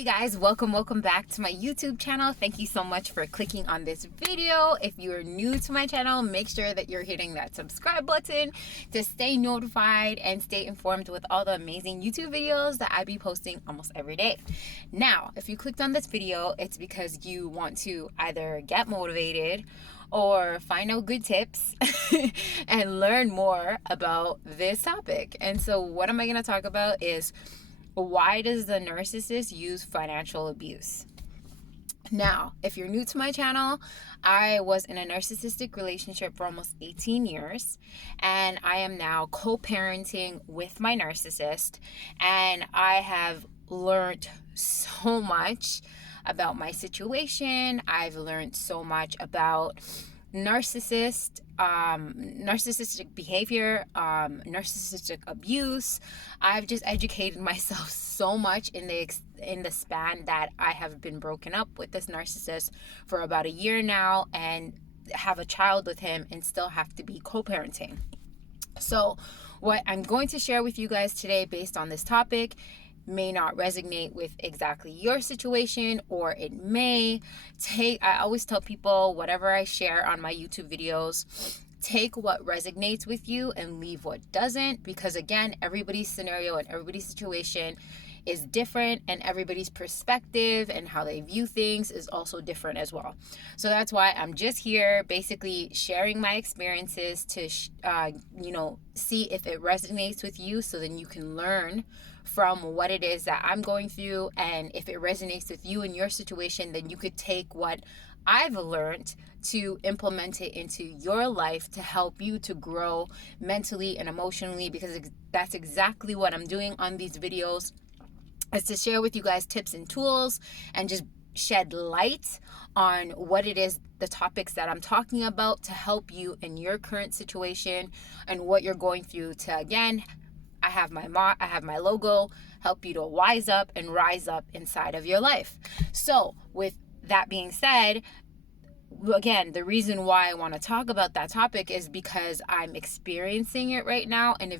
Hey guys, welcome back to my YouTube channel. Thank you so much for clicking on this video. If you're new to my channel, make sure that you're hitting that subscribe button to stay notified and stay informed with all the amazing YouTube videos that I be posting almost every day. Now, if you clicked on this video, it's because you want to either get motivated or find out good tips and learn more about this topic. And so what am I going to talk about is, why does the narcissist use financial abuse? Now, if you're new to my channel, I was in a narcissistic relationship for almost 18 years, and I am now co-parenting with my narcissist, and I have learned so much about my situation. I've learned so much about narcissistic behavior, narcissistic abuse. I've just educated myself so much in the span that I have been broken up with this narcissist for about a year now, and have a child with him and still have to be co-parenting. So what I'm going to share with you guys today based on this topic may not resonate with exactly your situation, or it may. I always tell people, whatever I share on my YouTube videos, take what resonates with you and leave what doesn't, because again, everybody's scenario and everybody's situation is different, and everybody's perspective and how they view things is also different as well. So that's why I'm just here basically sharing my experiences to see if it resonates with you, so then you can learn from what it is that I'm going through. And if it resonates with you in your situation, then you could take what I've learned to implement it into your life to help you to grow mentally and emotionally, because that's exactly what I'm doing on these videos, is to share with you guys tips and tools and just shed light on what it is, the topics that I'm talking about, to help you in your current situation and what you're going through, to again, I have my logo, help you to wise up and rise up inside of your life. So with that being said, again, the reason why I want to talk about that topic is because I'm experiencing it right now, and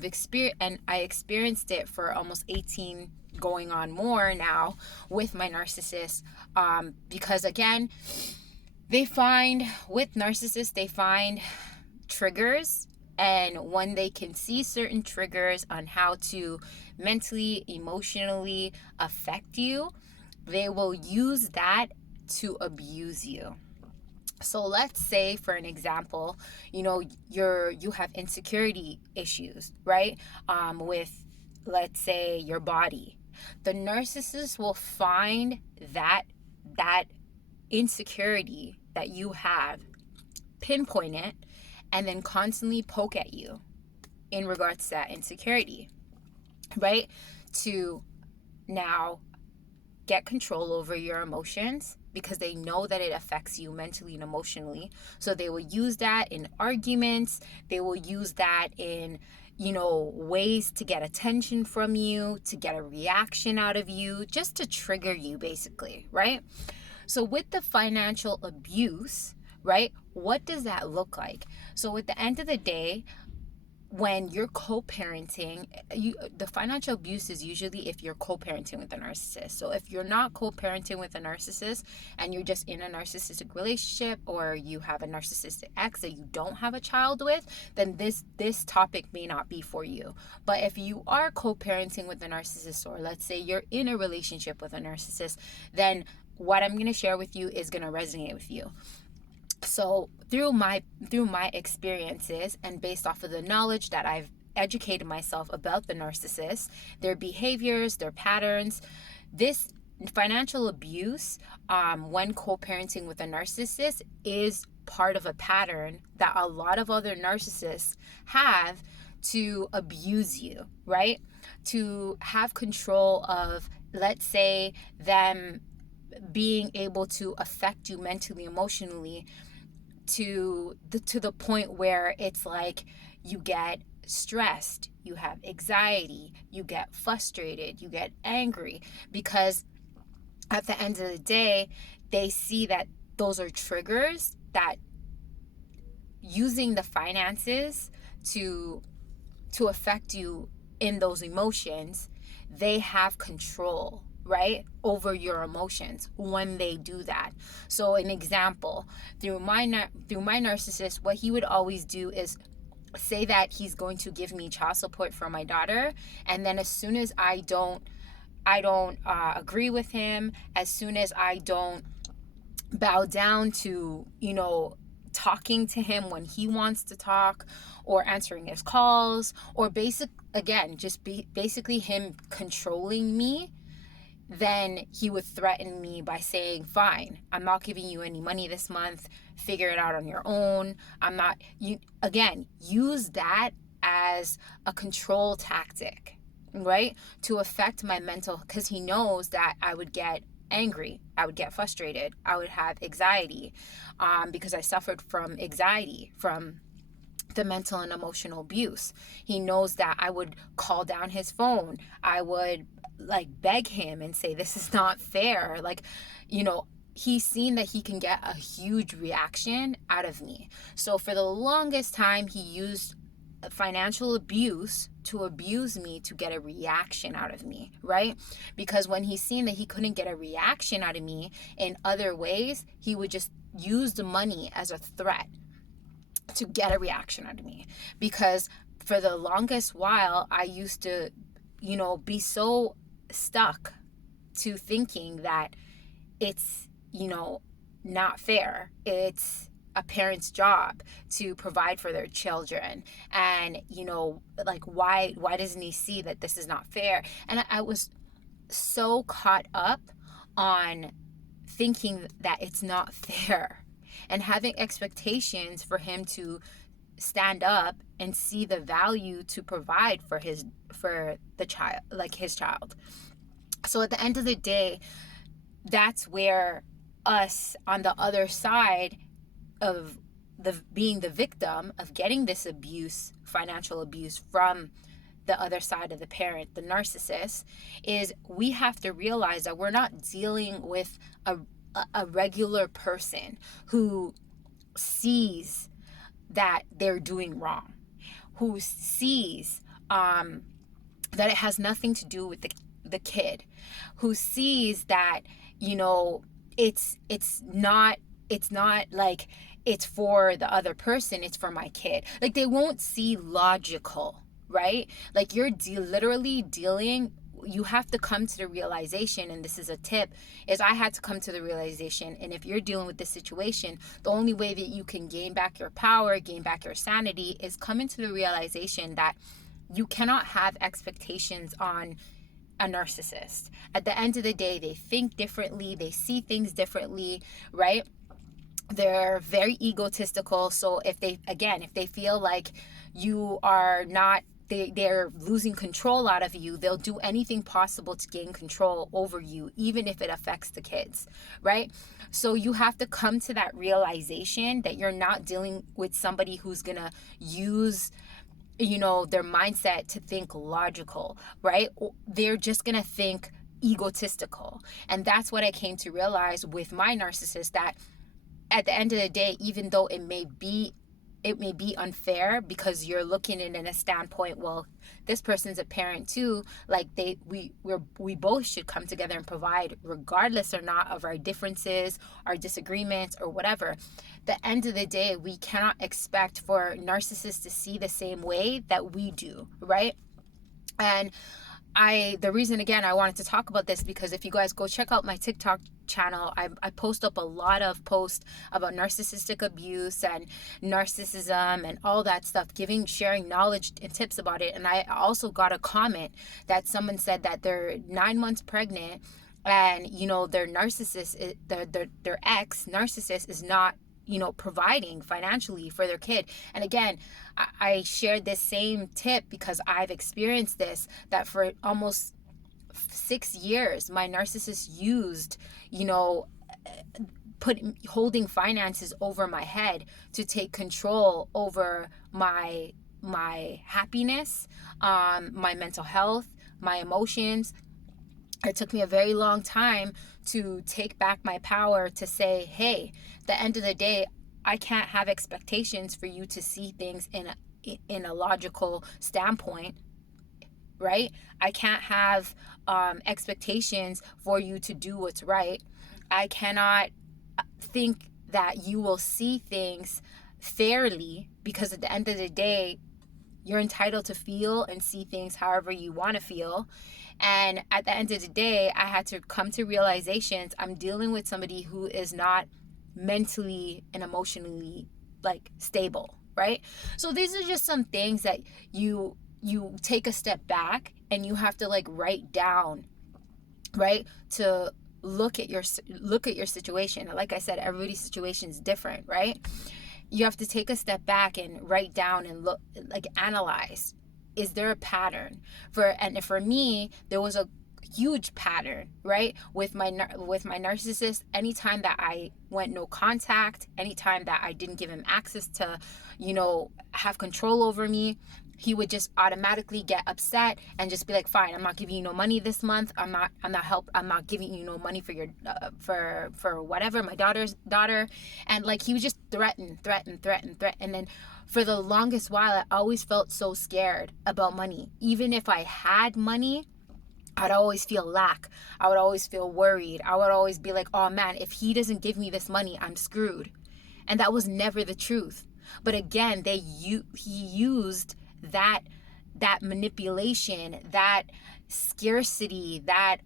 I experienced it for almost 18 going on more now with my narcissist, because again, with narcissists, they find triggers. And when they can see certain triggers on how to mentally, emotionally affect you, they will use that to abuse you. So let's say, for an example, you have insecurity issues, right? With, let's say, your body. The narcissist will find that insecurity that you have, pinpoint it, and then constantly poke at you in regards to that insecurity, right? To now get control over your emotions, because they know that it affects you mentally and emotionally. So they will use that in arguments. They will use that in, ways to get attention from you, to get a reaction out of you, just to trigger you, basically, right? So with the financial abuse, right, what does that look like? So at the end of the day, when you're co-parenting, the financial abuse is usually if you're co-parenting with a narcissist. So if you're not co-parenting with a narcissist and you're just in a narcissistic relationship, or you have a narcissistic ex that you don't have a child with, then this topic may not be for you. But if you are co-parenting with a narcissist, or let's say you're in a relationship with a narcissist, then what I'm going to share with you is going to resonate with you. So through my experiences, and based off of the knowledge that I've educated myself about the narcissist, their behaviors, their patterns, this financial abuse, when co-parenting with a narcissist, is part of a pattern that a lot of other narcissists have to abuse you, right? To have control of, let's say, them being able to affect you mentally, emotionally, to the point where it's like you get stressed, you have anxiety, you get frustrated, you get angry, because at the end of the day, they see that those are triggers, that using the finances to affect you in those emotions, they have control right, over your emotions when they do that. So an example, through my narcissist, what he would always do is say that he's going to give me child support for my daughter, and then as soon as I don't agree with him, as soon as I don't bow down to, talking to him when he wants to talk, or answering his calls, or basically him controlling me, then he would threaten me by saying, fine, I'm not giving you any money this month, figure it out on your own. Use that as a control tactic, right, to affect my mental, because he knows that I would get angry, I would get frustrated, I would have anxiety, because I suffered from anxiety from the mental and emotional abuse. He knows that I would call down his phone, I would beg him and say, this is not fair. He's seen that he can get a huge reaction out of me. So for the longest time, he used financial abuse to abuse me to get a reaction out of me, right? Because when he's seen that he couldn't get a reaction out of me in other ways, he would just use the money as a threat to get a reaction out of me. Because for the longest while, I used to, be so stuck to thinking that it's, not fair. It's a parent's job to provide for their children, and why doesn't he see that this is not fair? And I was so caught up on thinking that it's not fair and having expectations for him to stand up and see the value to provide for the child, his child. So at the end of the day, that's where us on the other side of being the victim of getting this abuse, financial abuse, from the other side of the parent, the narcissist, is we have to realize that we're not dealing with a regular person who sees that they're doing wrong, who sees that it has nothing to do with the kid, who sees that it's not like it's for the other person, it's for my kid. They won't see logical, right? You're literally dealing. You have to come to the realization, and this is a tip, is I had to come to the realization, and if you're dealing with this situation, the only way that you can gain back your power, gain back your sanity, is come into the realization that you cannot have expectations on a narcissist. At the end of the day, they think differently, they see things differently, right? They're very egotistical. So if they feel like you are not, they're losing control out of you, they'll do anything possible to gain control over you, even if it affects the kids, right? So you have to come to that realization that you're not dealing with somebody who's gonna use their mindset to think logical, right? They're just gonna think egotistical. And that's what I came to realize with my narcissist, that at the end of the day, even though it may be unfair, because you're looking at it in a standpoint, well, this person's a parent too, we both should come together and provide, regardless or not of our differences, our disagreements, or whatever. The end of the day, we cannot expect for narcissists to see the same way that we do, right? And the reason, again, I wanted to talk about this, because if you guys go check out my TikTok channel, I post up a lot of posts about narcissistic abuse and narcissism and all that stuff, sharing knowledge and tips about it. And I also got a comment that someone said that they're 9 months pregnant, and their narcissist, their ex narcissist, is not providing financially for their kid. And again, I shared this same tip because I've experienced this, that for almost 6 years, my narcissist used, holding finances over my head to take control over my happiness, my mental health, my emotions. It took me a very long time to take back my power, to say, hey, at the end of the day, I can't have expectations for you to see things in a logical standpoint, right? I can't have expectations for you to do what's right. I cannot think that you will see things fairly, because at the end of the day, you're entitled to feel and see things however you want to feel. And at the end of the day, I had to come to realizations. I'm dealing with somebody who is not mentally and emotionally like stable, right? So these are just some things that you take a step back and you have to like write down, right? To look at your situation. Like I said, everybody's situation is different, right? You have to take a step back and write down and look, like analyze. Is there a pattern? For me, there was a huge pattern, right? With my narcissist, anytime that I went no contact, anytime that I didn't give him access to, have control over me, he would just automatically get upset and just be like, fine, I'm not giving you no money this month. I'm not giving you no money for your for whatever, my daughter. And like, he would just threaten. And then for the longest while, I always felt so scared about money. Even if I had money, I'd always feel lack. I would always feel worried. I would always be like, oh man, if he doesn't give me this money, I'm screwed. And that was never the truth. But again, he used that manipulation, that scarcity, that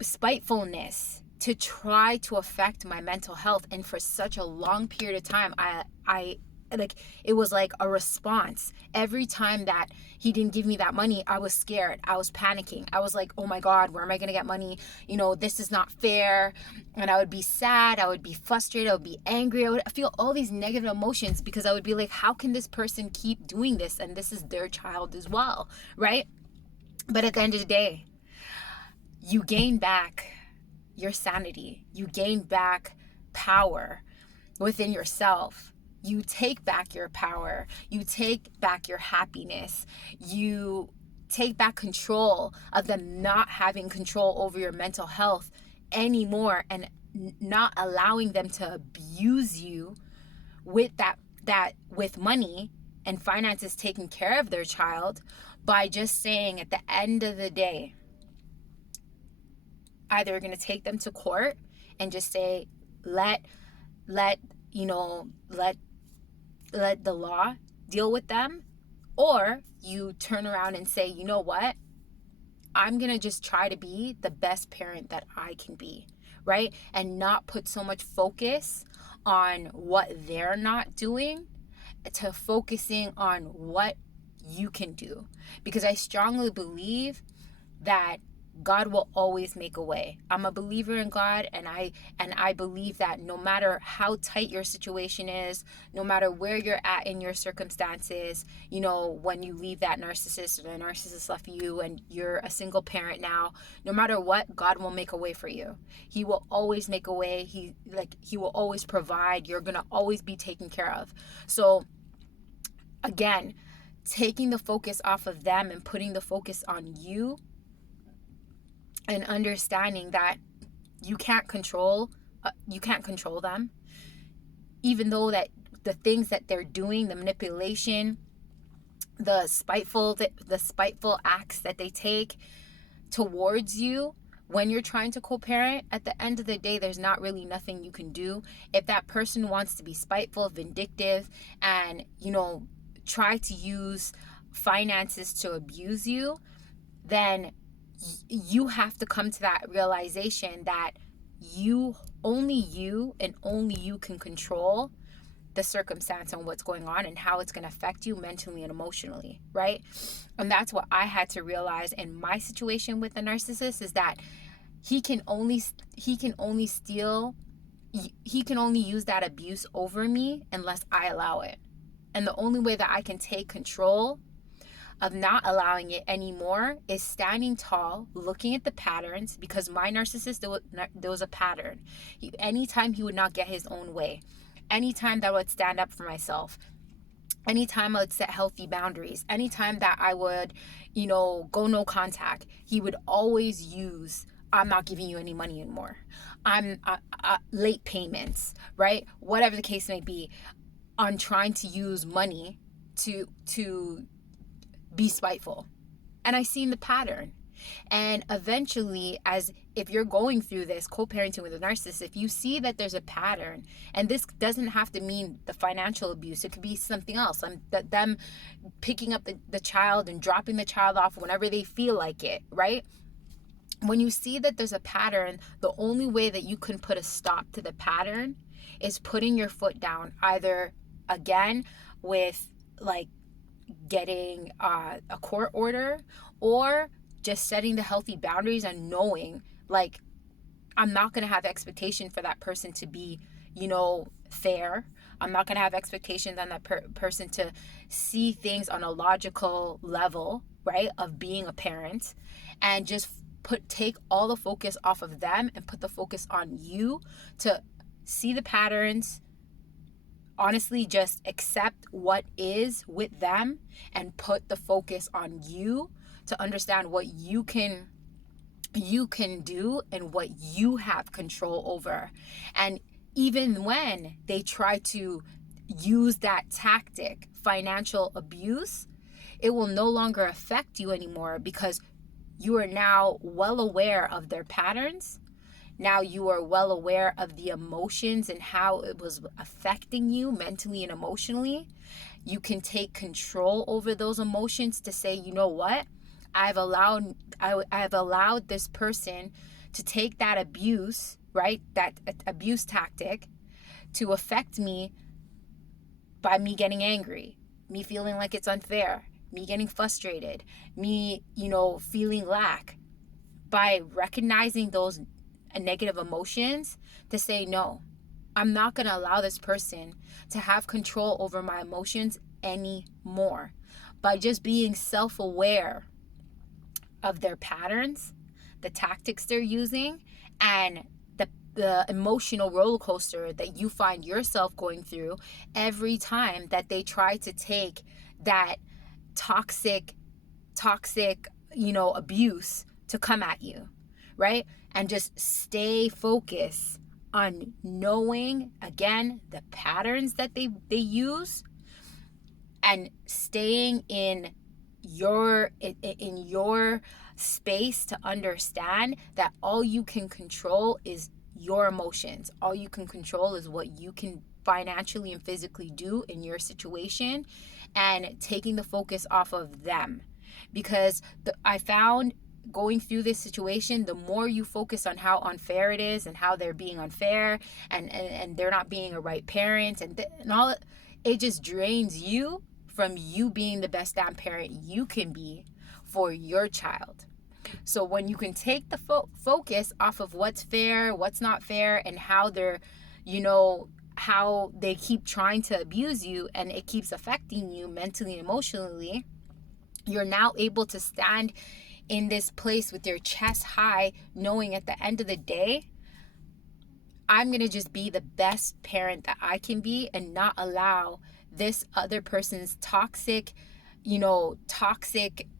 spitefulness to try to affect my mental health. And for such a long period of time, I like, it was like a response. Every time that he didn't give me that money, I was scared. I was panicking. I was like, oh my God, where am I going to get money? This is not fair. And I would be sad. I would be frustrated. I would be angry. I would feel all these negative emotions because I would be like, how can this person keep doing this? And this is their child as well, right? But at the end of the day, you gain back your sanity. You gain back power within yourself. You take back your power. You take back your happiness. You take back control of them not having control over your mental health anymore, and not allowing them to abuse you with that with money and finances, taking care of their child, by just saying at the end of the day, either you're going to take them to court and just say, let the law deal with them, or you turn around and say, you know what? I'm going to just try to be the best parent that I can be, right? And not put so much focus on what they're not doing to focusing on what you can do. Because I strongly believe that God will always make a way. I'm a believer in God, and I believe that no matter how tight your situation is, no matter where you're at in your circumstances, when you leave that narcissist, or the narcissist left you and you're a single parent now, no matter what, God will make a way for you. He will always make a way. He will always provide. You're going to always be taken care of. So again, taking the focus off of them and putting the focus on you, and understanding that you can't control them, even though that the things that they're doing, the manipulation, the spiteful acts that they take towards you when you're trying to co-parent, at the end of the day, there's not really nothing you can do. If that person wants to be spiteful, vindictive, and try to use finances to abuse you, then you have to come to that realization that only you can control the circumstance and what's going on and how it's going to affect you mentally and emotionally, right? And that's what I had to realize in my situation with the narcissist, is that he can only use that abuse over me unless I allow it. And the only way that I can take control of not allowing it anymore is standing tall, looking at the patterns, because my narcissist, there was a pattern. Anytime he would not get his own way, anytime that I would stand up for myself, anytime I would set healthy boundaries, anytime that I would, go no contact, he would always use, I'm not giving you any money anymore. I'm late payments, right? Whatever the case may be, on trying to use money to be spiteful. And I seen the pattern. And eventually, as if you're going through this co-parenting with a narcissist, if you see that there's a pattern, and this doesn't have to mean the financial abuse, it could be something else. Them picking up the child and dropping the child off whenever they feel like it, right? When you see that there's a pattern, the only way that you can put a stop to the pattern is putting your foot down, either again with like getting a court order, or just setting the healthy boundaries and knowing, like, I'm not going to have expectation for that person to be, fair. I'm not going to have expectations on that person to see things on a logical level, right, of being a parent, and just take all the focus off of them and put the focus on you to see the patterns. Honestly, just accept what is with them and put the focus on you to understand what you can do and what you have control over. And even when they try to use that tactic, financial abuse, it will no longer affect you anymore, because you are now well aware of their patterns. Now you are well aware of the emotions and how it was affecting you mentally and emotionally. You can take control over those emotions to say, you know what? I've allowed this person to take that abuse, right? That abuse tactic to affect me by me getting angry, me feeling like it's unfair, me getting frustrated, me, feeling lack. By recognizing those negative emotions, to say, no, I'm not going to allow this person to have control over my emotions anymore. By just being self-aware of their patterns, the tactics they're using, and the emotional roller coaster that you find yourself going through every time that they try to take that toxic, abuse to come at you, right? And just stay focused on knowing, again, the patterns that they use, and staying in your space to understand that all you can control is your emotions. All you can control is what you can financially and physically do in your situation, and taking the focus off of them. Because I found, going through this situation, the more you focus on how unfair it is and how they're being unfair and they're not being a right parent and all, it just drains you from you being the best damn parent you can be for your child. So when you can take the focus off of what's fair, what's not fair, and how they're, how they keep trying to abuse you and it keeps affecting you mentally and emotionally, you're now able to stand in this place with your chest high, knowing at the end of the day, I'm going to just be the best parent that I can be, and not allow this other person's toxic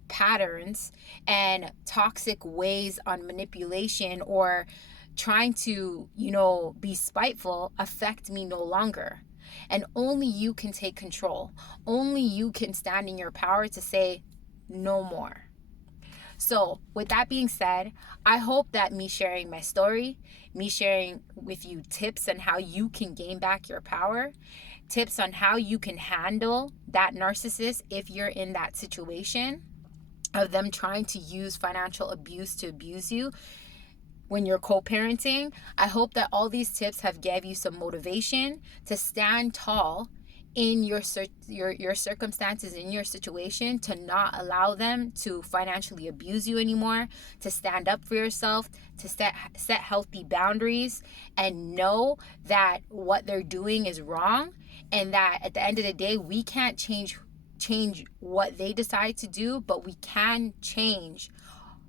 patterns and toxic ways on manipulation or trying to, be spiteful affect me no longer. And only you can take control. Only you can stand in your power to say no more. So with that being said, I hope that me sharing my story, me sharing with you tips on how you can gain back your power, tips on how you can handle that narcissist if you're in that situation of them trying to use financial abuse to abuse you when you're co-parenting. I hope that all these tips have gave you some motivation to stand tall in your circumstances, in your situation, to not allow them to financially abuse you anymore, to stand up for yourself, to set healthy boundaries, and know that what they're doing is wrong, and that at the end of the day, we can't change what they decide to do, but we can change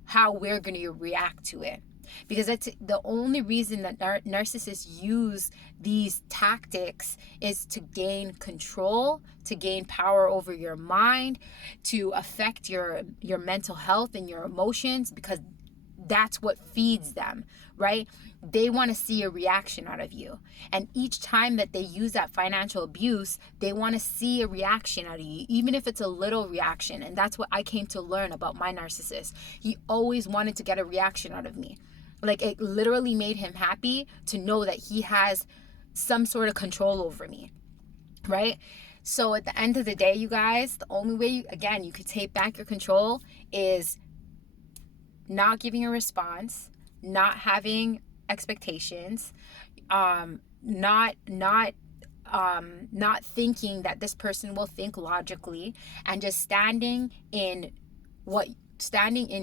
how we're going to react to it. Because that's the only reason that narcissists use these tactics, is to gain control, to gain power over your mind, to affect your mental health and your emotions, because that's what feeds them, right? They want to see a reaction out of you. And each time that they use that financial abuse, they want to see a reaction out of you, even if it's a little reaction. And that's what I came to learn about my narcissist. He always wanted to get a reaction out of me. Like, it literally made him happy to know that he has some sort of control over me, right? So at the end of the day, you guys, the only way you could take back your control is not giving a response, not having expectations, not thinking that this person will think logically, and just standing in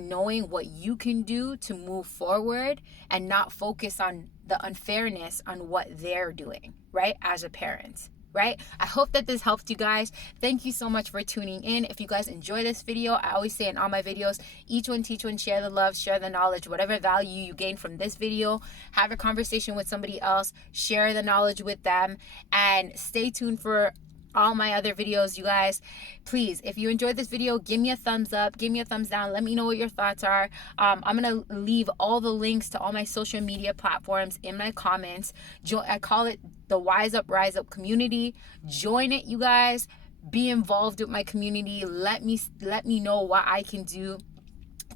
knowing what you can do to move forward, and not focus on the unfairness on what they're doing, right? As a parent, right? I hope that this helped you guys. Thank you so much for tuning in. If you guys enjoy this video, I always say in all my videos, each one teach one, share the love, share the knowledge. Whatever value you gain from this video, have a conversation with somebody else, share the knowledge with them, and stay tuned for all my other videos, you guys. Please, if you enjoyed this video, give me a thumbs up, give me a thumbs down, let me know what your thoughts are. I'm gonna leave all the links to all my social media platforms in my comments. I call it the Wise Up Rise Up community. Join it, you guys. Be involved with my community. Let me know what I can do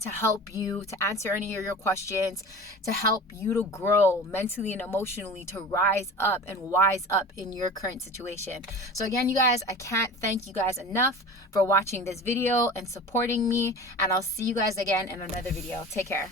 to help you, to answer any of your questions, to help you to grow mentally and emotionally, to rise up and wise up in your current situation. So again, you guys, I can't thank you guys enough for watching this video and supporting me, and I'll see you guys again in another video. Take care.